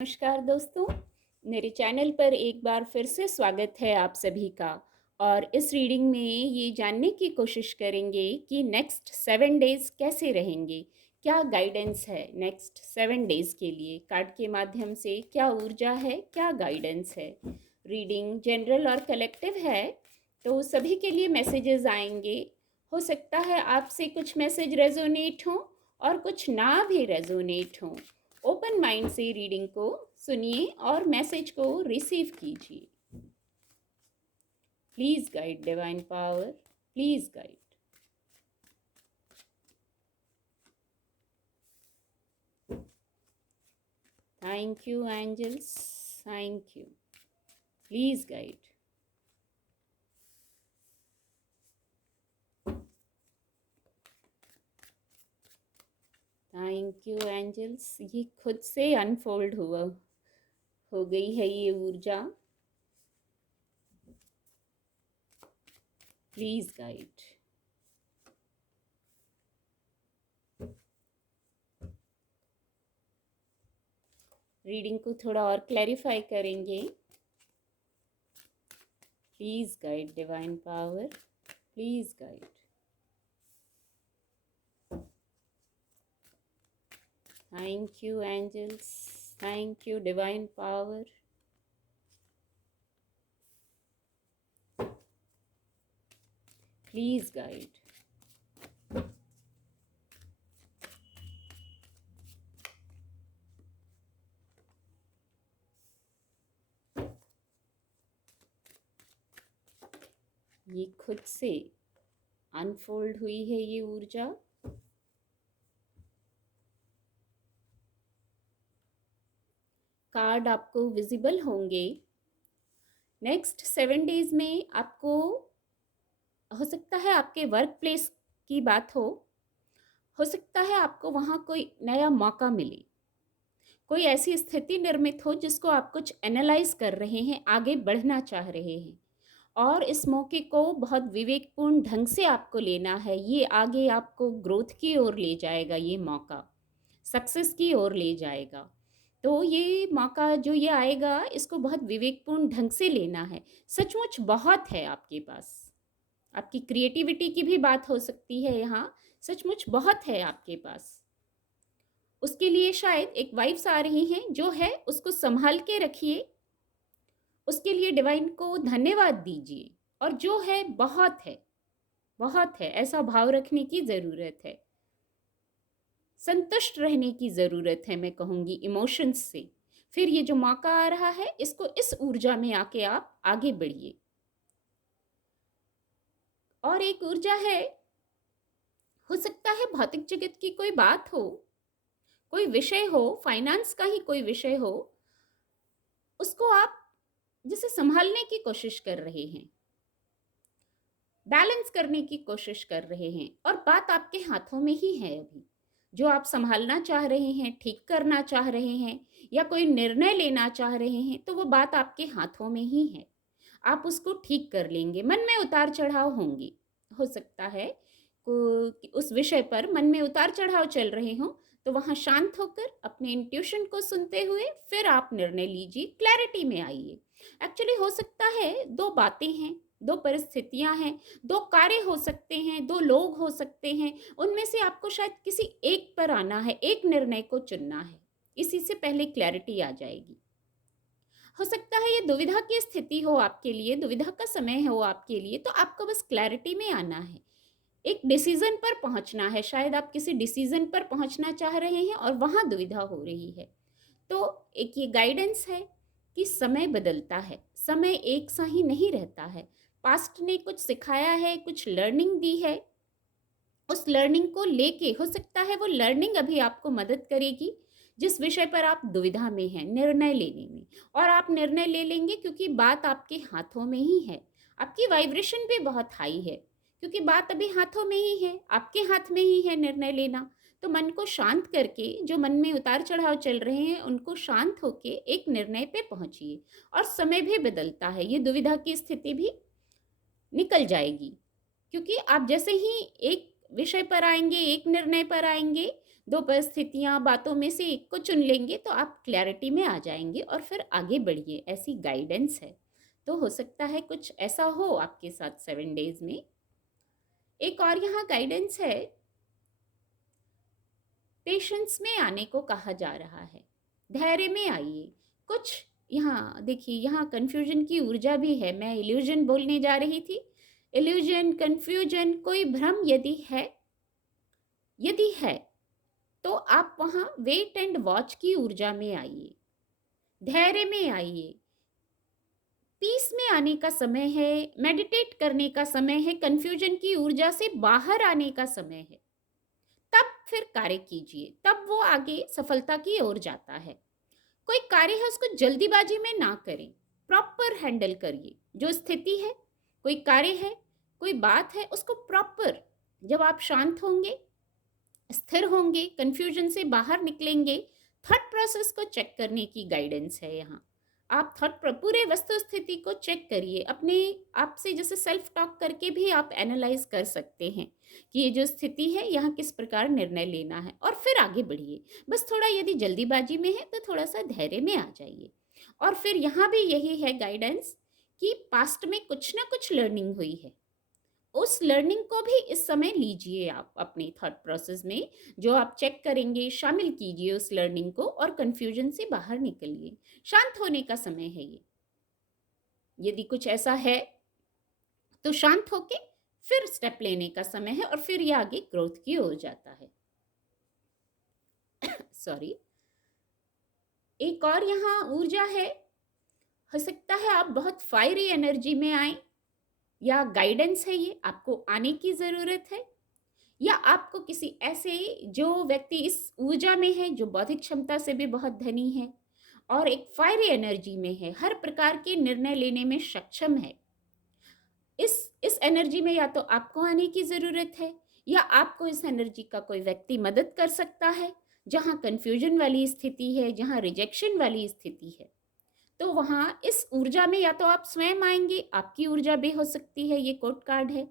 नमस्कार दोस्तों, मेरे चैनल पर एक बार फिर से स्वागत है आप सभी का। और इस रीडिंग में ये जानने की कोशिश करेंगे कि नेक्स्ट 7 डेज़ कैसे रहेंगे, क्या गाइडेंस है नेक्स्ट 7 डेज़ के लिए। कार्ड के माध्यम से क्या ऊर्जा है, क्या गाइडेंस है। रीडिंग जनरल और कलेक्टिव है, तो सभी के लिए मैसेजेस आएंगे। हो सकता है आपसे कुछ मैसेज रेजोनेट हों और कुछ ना भी रेजोनेट हों। ओपन माइंड से रीडिंग को सुनिए और मैसेज को रिसीव कीजिए। Please guide divine power, please guide. Thank you angels, thank you. Please guide. Thank you angels. ये खुद से अनफोल्ड हुआ हो गई है ये ऊर्जा। Please guide. रीडिंग को थोड़ा और क्लैरिफाई करेंगे। Please guide divine power, please guide. Thank you angels, thank you divine power. Please guide. ये खुद से अनफोल्ड हुई है ये ऊर्जा। कार्ड आपको विजिबल होंगे। नेक्स्ट 7 डेज में आपको हो सकता है आपके वर्क प्लेस की बात हो सकता है आपको वहाँ कोई नया मौका मिले, कोई ऐसी स्थिति निर्मित हो जिसको आप कुछ एनालाइज कर रहे हैं, आगे बढ़ना चाह रहे हैं और इस मौके को बहुत विवेकपूर्ण ढंग से आपको लेना है। ये आगे आपको ग्रोथ की ओर ले जाएगा, ये मौका सक्सेस की ओर ले जाएगा। तो ये मौका जो ये आएगा, इसको बहुत विवेकपूर्ण ढंग से लेना है। सचमुच बहुत है आपके पास, आपकी क्रिएटिविटी की भी बात हो सकती है यहाँ। सचमुच बहुत है आपके पास। उसके लिए शायद एक वाइब्स आ रही हैं, जो है उसको संभाल के रखिए। उसके लिए डिवाइन को धन्यवाद दीजिए। और जो है बहुत है, बहुत है, ऐसा भाव रखने की ज़रूरत है। संतुष्ट रहने की ज़रूरत है, मैं कहूँगी इमोशंस से। फिर ये जो मौका आ रहा है, इसको इस ऊर्जा में आके आप आगे बढ़िए। और एक ऊर्जा है, हो सकता है भौतिक जगत की कोई बात हो, कोई विषय हो, फाइनेंस का ही कोई विषय हो, उसको आप जिसे संभालने की कोशिश कर रहे हैं, बैलेंस करने की कोशिश कर रहे हैं और बात आपके हाथों में ही है। अभी जो आप संभालना चाह रहे हैं, ठीक करना चाह रहे हैं या कोई निर्णय लेना चाह रहे हैं, तो वो बात आपके हाथों में ही है। आप उसको ठीक कर लेंगे। मन में उतार चढ़ाव होंगे, हो सकता है उस विषय पर मन में उतार चढ़ाव चल रहे हों, तो वहाँ शांत होकर अपने इंट्यूशन को सुनते हुए फिर आप निर्णय लीजिए, क्लैरिटी में आइए। एक्चुअली हो सकता है दो बातें हैं, दो परिस्थितियां हैं, दो कार्य हो सकते हैं, दो लोग हो सकते हैं। उनमें से आपको शायद किसी एक पर आना है, एक निर्णय को चुनना है। इसी से पहले क्लैरिटी आ जाएगी। हो सकता है ये दुविधा की स्थिति हो आपके लिए, दुविधा का समय हो आपके लिए, तो आपको बस क्लैरिटी में आना है, एक डिसीजन पर पहुंचना है। शायद आप किसी डिसीजन पर पहुंचना चाह रहे हैं और वहां दुविधा हो रही है। तो एक ये गाइडेंस है कि समय बदलता है, समय एक सा ही नहीं रहता है। पास्ट ने कुछ सिखाया है, कुछ लर्निंग दी है, उस लर्निंग को लेके हो सकता है वो लर्निंग अभी आपको मदद करेगी जिस विषय पर आप दुविधा में हैं, निर्णय लेने में। और आप निर्णय ले लेंगे क्योंकि बात आपके हाथों में ही है। आपकी वाइब्रेशन भी बहुत हाई है क्योंकि बात अभी हाथों में ही है, आपके हाथ में ही है निर्णय लेना। तो मन को शांत करके, जो मन में उतार चढ़ाव चल रहे हैं उनको शांत होके एक निर्णय पे पहुंचिए। और समय भी बदलता है, ये दुविधा की स्थिति भी निकल जाएगी क्योंकि आप जैसे ही एक विषय पर आएंगे, एक निर्णय पर आएंगे, 2 परिस्थितियाँ, बातों में से एक को चुन लेंगे तो आप क्लैरिटी में आ जाएँगे और फिर आगे बढ़िए, ऐसी गाइडेंस है। तो हो सकता है कुछ ऐसा हो आपके साथ 7 डेज़ में। एक और यहाँ गाइडेंस है, पेशेंस में आने को कहा जा रहा है। धैर्य में आइए। कुछ यहाँ देखिए, यहाँ कन्फ्यूजन की ऊर्जा भी है। मैं इल्यूजन बोलने जा रही थी। इल्यूजन, कन्फ्यूजन, कोई भ्रम यदि है तो आप वहाँ वेट एंड वॉच की ऊर्जा में आइए, धैर्य में आइए, पीस में आने का समय है, मेडिटेट करने का समय है, कन्फ्यूजन की ऊर्जा से बाहर आने का समय है। तब फिर कार्य कीजिए, तब वो आगे सफलता की ओर जाता है। कोई कार्य है उसको जल्दीबाजी में ना करें, प्रॉपर हैंडल करिए। जो स्थिति है, कोई कार्य है, कोई बात है, उसको प्रॉपर, जब आप शांत होंगे, स्थिर होंगे, कंफ्यूजन से बाहर निकलेंगे, थॉट प्रोसेस को चेक करने की गाइडेंस है यहाँ। आप पूरे वस्तु स्थिति को चेक करिए, अपने आप से जैसे सेल्फ टॉक करके भी आप एनालाइज कर सकते हैं कि ये जो स्थिति है यहाँ किस प्रकार निर्णय लेना है, और फिर आगे बढ़िए। बस थोड़ा यदि जल्दीबाजी में है तो थोड़ा सा धैर्य में आ जाइए। और फिर यहाँ भी यही है गाइडेंस कि पास्ट में कुछ ना कुछ लर्निंग हुई है, उस लर्निंग को भी इस समय लीजिए आप अपने थॉट प्रोसेस में। जो आप चेक करेंगे, शामिल कीजिए उस लर्निंग को और कंफ्यूजन से बाहर निकलिए। शांत होने का समय है ये। यदि कुछ ऐसा है तो शांत होके फिर स्टेप लेने का समय है, और फिर ये आगे ग्रोथ की ओर जाता है। सॉरी। एक और यहाँ ऊर्जा है, हो सकता है आप बहुत फायरी एनर्जी में आए, या गाइडेंस है ये, आपको आने की ज़रूरत है, या आपको किसी ऐसे जो व्यक्ति इस ऊर्जा में है, जो बौद्धिक क्षमता से भी बहुत धनी है और एक फायरी एनर्जी में है, हर प्रकार के निर्णय लेने में सक्षम है, इस एनर्जी में या तो आपको आने की ज़रूरत है, या आपको इस एनर्जी का कोई व्यक्ति मदद कर सकता है। जहाँ कन्फ्यूजन वाली स्थिति है, जहाँ रिजेक्शन वाली स्थिति है, तो वहाँ इस ऊर्जा में या तो आप स्वयं आएंगे, आपकी ऊर्जा भी हो सकती है, ये कोड कार्ड है।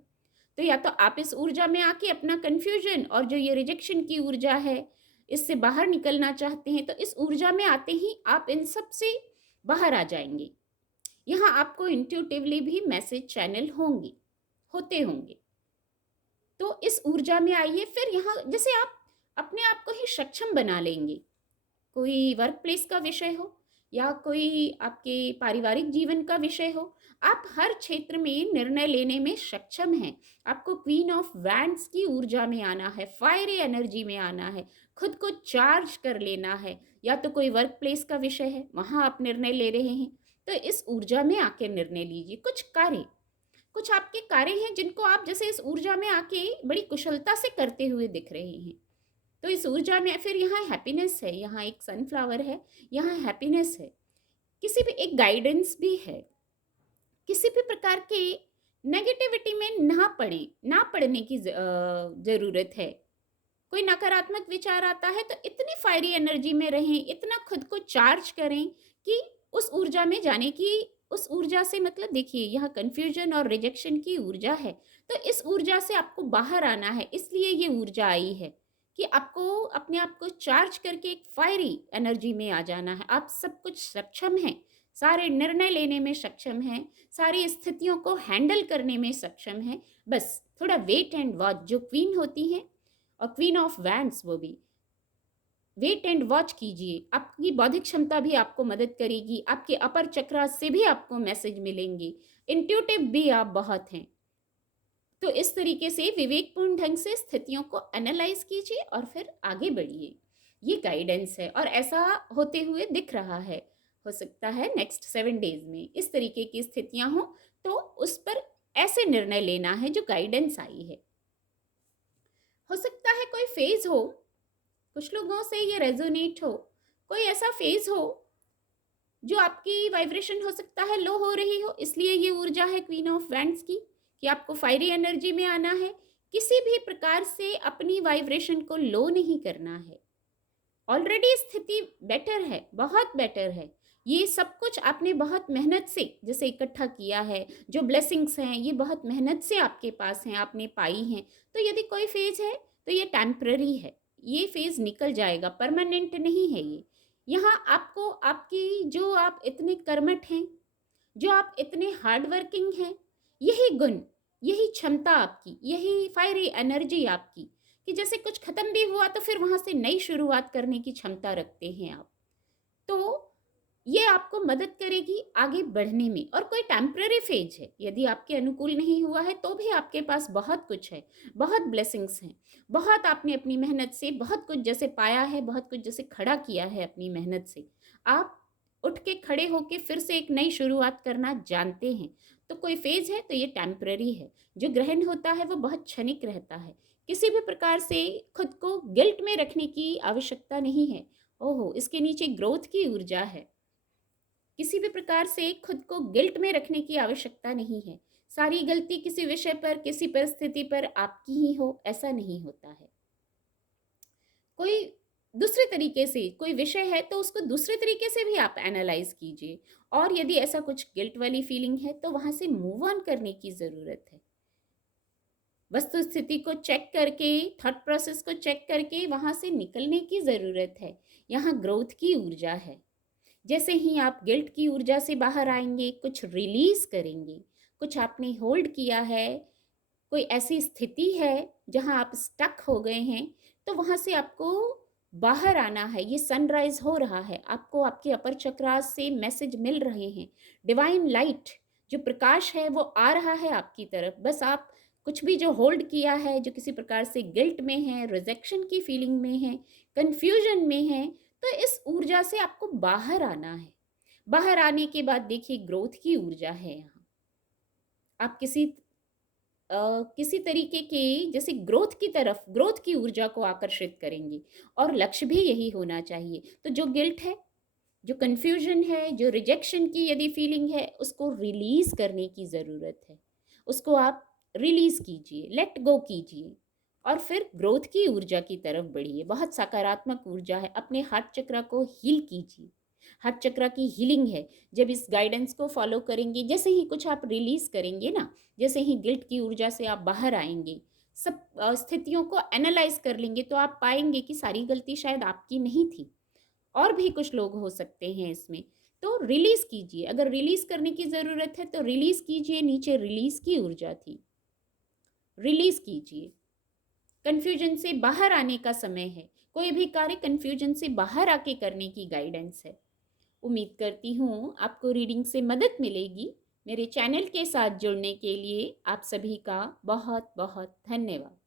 तो या तो आप इस ऊर्जा में आके अपना कन्फ्यूजन और जो ये रिजेक्शन की ऊर्जा है, इससे बाहर निकलना चाहते हैं, तो इस ऊर्जा में आते ही आप इन सब से बाहर आ जाएंगे। यहाँ आपको इंट्यूटिवली भी मैसेज चैनल होते होंगे। तो इस ऊर्जा में आइए। फिर यहाँ जैसे आप अपने आप को ही सक्षम बना लेंगे। कोई वर्क प्लेस का विषय हो या कोई आपके पारिवारिक जीवन का विषय हो, आप हर क्षेत्र में निर्णय लेने में सक्षम हैं। आपको क्वीन ऑफ वैंड्स की ऊर्जा में आना है, फायरी एनर्जी में आना है, खुद को चार्ज कर लेना है। या तो कोई वर्क प्लेस का विषय है, वहाँ आप निर्णय ले रहे हैं, तो इस ऊर्जा में आके निर्णय लीजिए। कुछ आपके कार्य हैं जिनको आप जैसे इस ऊर्जा में आके बड़ी कुशलता से करते हुए दिख रहे हैं, तो इस ऊर्जा में फिर यहाँ हैप्पीनेस है, यहाँ एक सनफ्लावर है, यहाँ हैप्पीनेस है। किसी भी एक गाइडेंस भी है, किसी भी प्रकार के नेगेटिविटी में ना पड़ने की ज़रूरत है। कोई नकारात्मक विचार आता है तो इतनी फायरी एनर्जी में रहें, इतना खुद को चार्ज करें कि उस ऊर्जा में जाने की, उस ऊर्जा से मतलब देखिए यहाँ कन्फ्यूजन और रिजेक्शन की ऊर्जा है, तो इस ऊर्जा से आपको बाहर आना है। इसलिए ये ऊर्जा आई है कि आपको अपने आप को चार्ज करके एक फायरी एनर्जी में आ जाना है। आप सब कुछ सक्षम हैं, सारे निर्णय लेने में सक्षम हैं, सारी स्थितियों को हैंडल करने में सक्षम हैं। बस थोड़ा वेट एंड वॉच, जो क्वीन होती हैं और क्वीन ऑफ वैंड्स, वो भी वेट एंड वॉच कीजिए। आपकी बौद्धिक क्षमता भी आपको मदद करेगी, आपके अपर चक्रा से भी आपको मैसेज मिलेंगे, इंट्यूटिव भी आप बहुत हैं। तो इस तरीके से विवेकपूर्ण ढंग से स्थितियों को एनालाइज कीजिए और फिर आगे बढ़िए। ये गाइडेंस है और ऐसा होते हुए दिख रहा है। हो सकता है नेक्स्ट 7 डेज में इस तरीके की स्थितियां हो, तो उस पर ऐसे निर्णय लेना है जो गाइडेंस आई है। हो सकता है कोई फेज हो, कुछ लोगों से ये रेजोनेट हो, कोई ऐसा फेज हो जो आपकी वाइब्रेशन हो सकता है लो हो रही हो, इसलिए ये ऊर्जा है क्वीन ऑफ वैंड्स की कि आपको फायरी एनर्जी में आना है। किसी भी प्रकार से अपनी वाइब्रेशन को लो नहीं करना है। ऑलरेडी स्थिति बेटर है, बहुत बेटर है। ये सब कुछ आपने बहुत मेहनत से जैसे इकट्ठा किया है, जो ब्लेसिंग्स हैं ये बहुत मेहनत से आपके पास हैं, आपने पाई हैं। तो यदि कोई फेज है तो ये टेम्पररी है, ये फेज़ निकल जाएगा, परमानेंट नहीं है ये। यहाँ आपको आपकी जो आप इतने कर्मठ हैं, जो आप इतने हार्ड वर्किंग हैं, यही गुण, यही क्षमता आपकी, यही फायरी एनर्जी आपकी कि जैसे कुछ खत्म भी हुआ तो फिर वहाँ से नई शुरुआत करने की क्षमता रखते हैं आप। तो ये आपको मदद करेगी आगे बढ़ने में, और कोई टेम्पररी फेज है, यदि आपके अनुकूल नहीं हुआ है तो भी आपके पास बहुत कुछ है, बहुत ब्लेसिंग्स हैं, बहुत आपने अपनी मेहनत से बहुत कुछ जैसे पाया है, बहुत कुछ जैसे खड़ा किया है अपनी मेहनत से। आप उठ के खड़े होके फिर से एक नई शुरुआत करना जानते हैं। तो कोई फेज है तो ये टेम्पररी है। जो ग्रहण होता है वो बहुत क्षणिक रहता है। किसी भी प्रकार से खुद को गिल्ट में रखने की आवश्यकता नहीं है। ओहो, इसके नीचे ग्रोथ की ऊर्जा है। किसी भी प्रकार से खुद को गिल्ट में रखने की आवश्यकता नहीं है। सारी गलती किसी विषय पर, किसी परिस्थिति पर आपकी ही हो, ऐसा नहीं होता है। कोई दूसरे तरीके से कोई विषय है तो उसको दूसरे तरीके से भी आप एनालाइज कीजिए, और यदि ऐसा कुछ गिल्ट वाली फीलिंग है तो वहां से मूव ऑन करने की ज़रूरत है। वस्तु स्थिति को चेक करके, थॉट प्रोसेस को चेक करके वहां से निकलने की ज़रूरत है। यहाँ ग्रोथ की ऊर्जा है। जैसे ही आप गिल्ट की ऊर्जा से बाहर आएंगे, कुछ रिलीज करेंगे, कुछ आपने होल्ड किया है, कोई ऐसी स्थिति है जहां आप स्टक हो गए हैं, तो वहां से आपको बाहर आना है। ये सनराइज हो रहा है, आपको आपके अपर चक्रास से मैसेज मिल रहे हैं। डिवाइन लाइट, जो प्रकाश है वो आ रहा है आपकी तरफ। बस आप कुछ भी जो होल्ड किया है, जो किसी प्रकार से गिल्ट में है, रिजेक्शन की फीलिंग में है, कंफ्यूजन में है, तो इस ऊर्जा से आपको बाहर आना है। बाहर आने के बाद देखिए ग्रोथ की ऊर्जा है यहाँ। आप किसी तरीके के जैसे ग्रोथ की तरफ, ग्रोथ की ऊर्जा को आकर्षित करेंगे, और लक्ष्य भी यही होना चाहिए। तो जो गिल्ट है, जो कंफ्यूजन है, जो रिजेक्शन की यदि फीलिंग है, उसको रिलीज करने की ज़रूरत है। उसको आप रिलीज कीजिए, लेट गो कीजिए, और फिर ग्रोथ की ऊर्जा की तरफ बढ़िए। बहुत सकारात्मक ऊर्जा है। अपने हार्ट चक्र को हील कीजिए। हार्ट चक्र की हीलिंग है। जब इस गाइडेंस को फॉलो करेंगे, जैसे ही कुछ आप रिलीज करेंगे ना, जैसे ही गिल्ट की ऊर्जा से आप बाहर आएंगे, सब स्थितियों को एनालाइज कर लेंगे, तो आप पाएंगे कि सारी गलती शायद आपकी नहीं थी, और भी कुछ लोग हो सकते हैं इसमें। तो रिलीज कीजिए। अगर रिलीज करने की ज़रूरत है तो रिलीज कीजिए। नीचे रिलीज की ऊर्जा थी, रिलीज कीजिए। कंफ्यूजन से बाहर आने का समय है। कोई भी कार्य कंफ्यूजन से बाहर आके करने की गाइडेंस है। उम्मीद करती हूँ आपको रीडिंग से मदद मिलेगी। मेरे चैनल के साथ जुड़ने के लिए आप सभी का बहुत बहुत धन्यवाद।